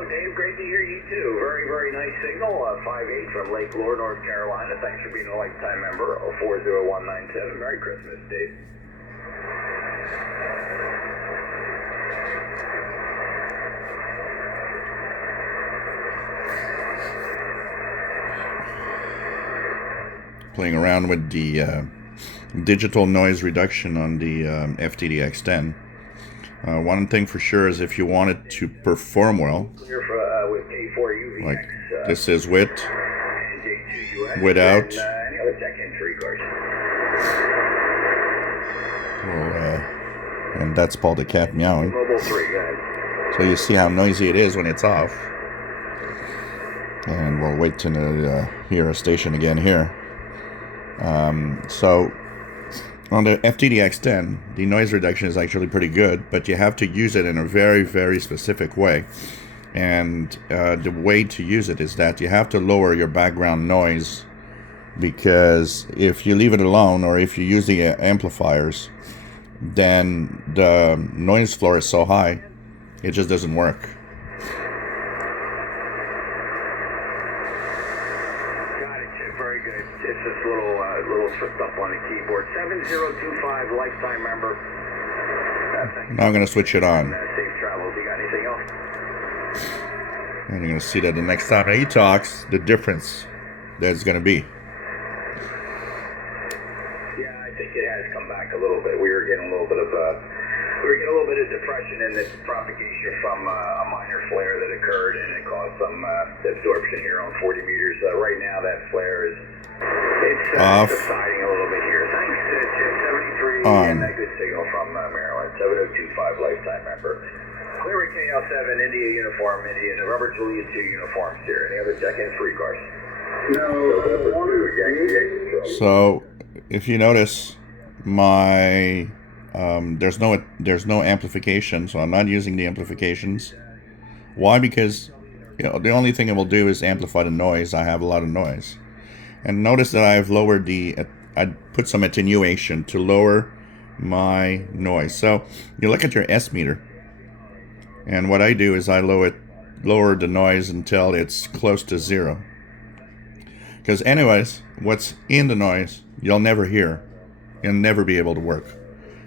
Hello, Dave. Great to hear you, too. Very, very nice signal. 5-8 from Lake Lure, North Carolina. Thanks for being a lifetime member. 40197. Merry Christmas, Dave. Playing around with the digital noise reduction on the FTdx10. One thing for sure is if you want it to perform well, With K4 like this is with, without, and that's called the cat meowing. So you see how noisy it is when it's off. And we'll wait to hear a station again here. So on the FTdx10, the noise reduction is actually pretty good, but you have to use it in a very, very specific way. And the way to use it is that you have to lower your background noise, because if you leave it alone or if you use the amplifiers, then the noise floor is so high, it just doesn't work. Very good. It's just a little tripped up on the keyboard. 7025 lifetime member. Now I'm going to switch it on. Safe travels. You got anything else? And you're going to see that the next time he talks, the difference there's going to be. Yeah, I think it has come back a little bit. We were getting a little bit of depression in the propagation from a minor flare that occurred, and it caused some absorption here on 40 meters. Right now, that flare is subsiding a little bit here. Thanks to Chip 73 and that good signal from Maryland. 7025 lifetime member. Clear with KL7 India uniform, India November Juliet 2 uniforms here. Any other check-in free cars? No. So if you notice, my there's no amplification, so I'm not using the amplifications. Why? Because the only thing it will do is amplify the noise. I have a lot of noise, and notice that I've lowered I put some attenuation to lower my noise. So you look at your S meter, and what I do is I lower the noise until it's close to 0. Because anyways, what's in the noise you'll never hear. You'll never be able to work.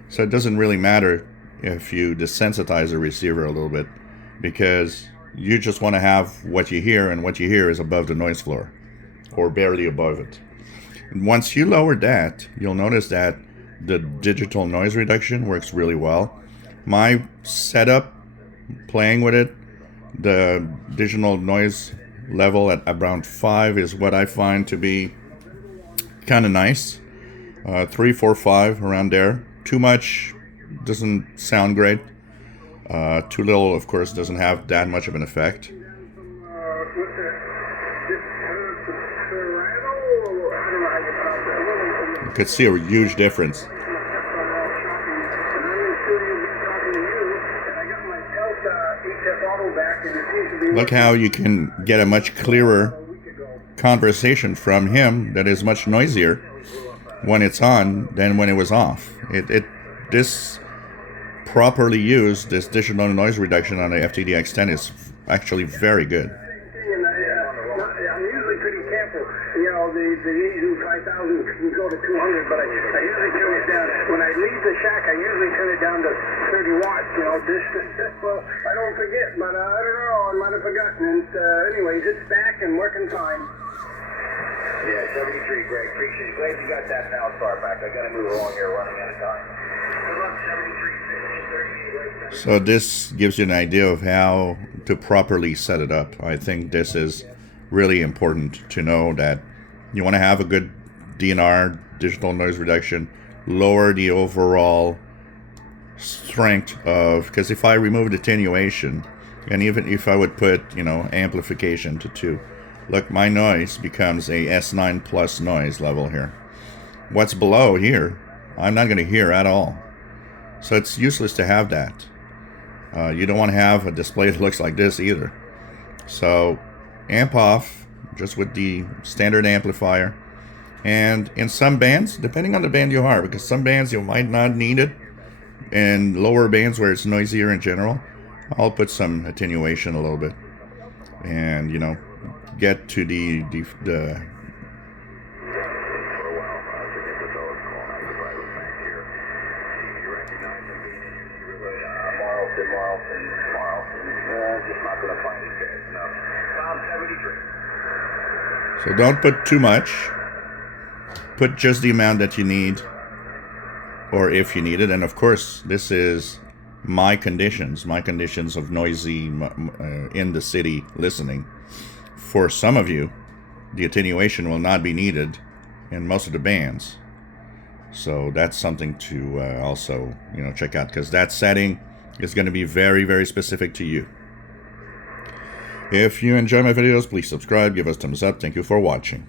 So it doesn't really matter if you desensitize the receiver a little bit, because you just want to have what you hear, and what you hear is above the noise floor or barely above it. And once you lower that, you'll notice that the digital noise reduction works really well. My setup, playing with it, the digital noise level at around 5 is what I find to be kind of nice. 3, 4, 5 around there. Too much doesn't sound great. Too little, of course, doesn't have that much of an effect. You could see a huge difference. Look how you can get a much clearer conversation from him that is much noisier when it's on than when it was off. This properly used, this digital noise reduction on the FTdx10 is actually very good. I'm usually pretty careful. The Yaesu 5000 can go to 200, but I usually turn it down. When I leave the shack, I usually turn it down to 30 watts. Well, I don't forget, but I don't know. I might have forgotten. Anyways, it's back and working fine. Yeah, 73, Greg. Appreciate it. Glad you got that power star back. I got to move along here, running out of time. Good luck, 73, 15, 38. So this gives you an idea of how to properly set it up. I think this is really important to know, that you want to have a good DNR, digital noise reduction, lower the overall strength of, because if I remove the attenuation, and even if I would put, amplification to 2, look, my noise becomes a S9 plus noise level here. What's below here, I'm not going to hear at all. So it's useless to have that. You don't want to have a display that looks like this either. So amp off just with the standard amplifier. And in some bands, depending on the band you are, because some bands you might not need it, and lower bands where it's noisier in general, I'll put some attenuation a little bit. and, you know, get to the So don't put too much. Put just the amount that you need, or if you need it. And of course, this is my conditions of noisy in the city listening. For some of you, the attenuation will not be needed in most of the bands. So that's something to also, you know, check out, because that setting is going to be very, very specific to you. If you enjoy my videos, please subscribe, give us thumbs up. Thank you for watching.